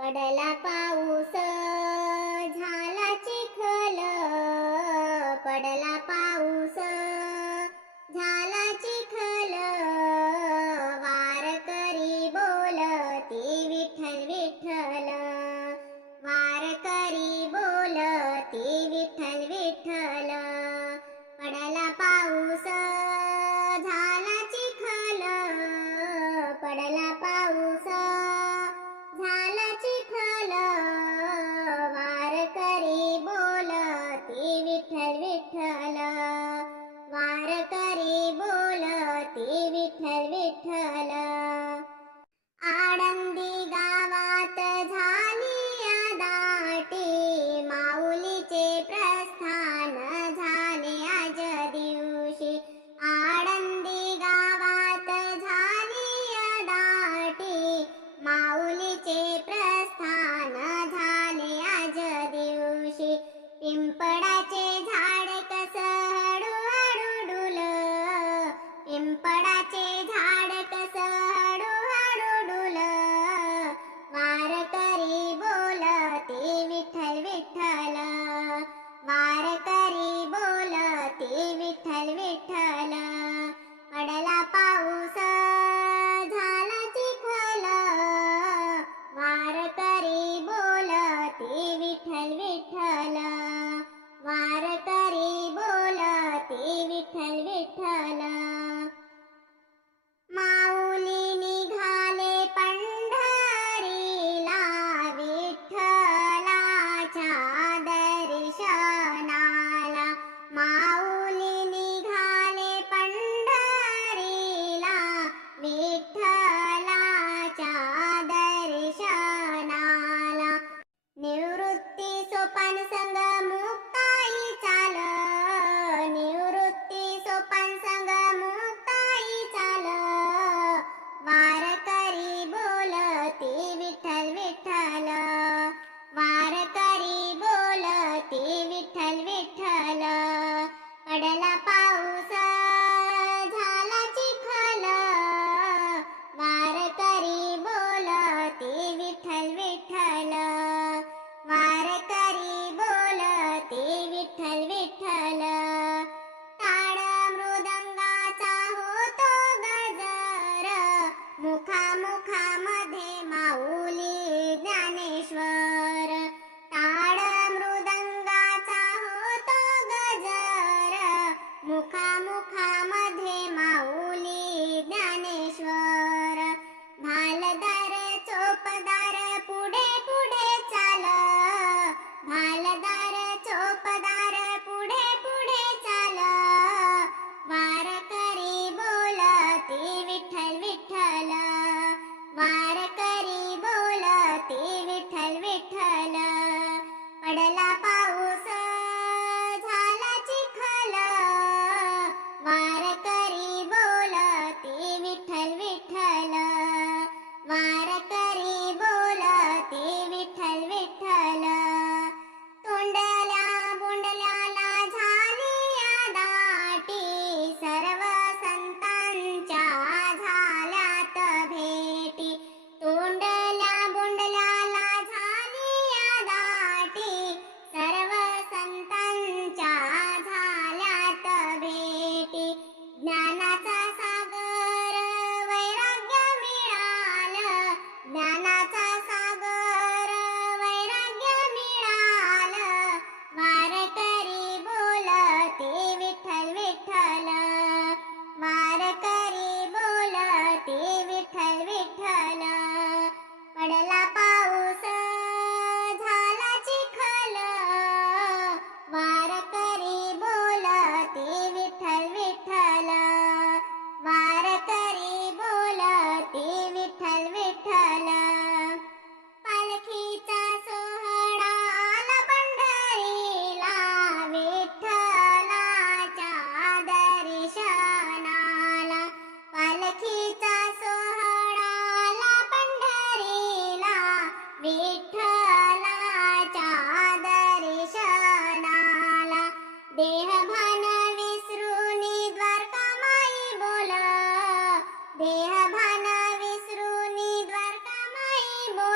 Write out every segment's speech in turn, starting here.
पडला पाऊस.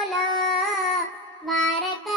போலோ மறக்க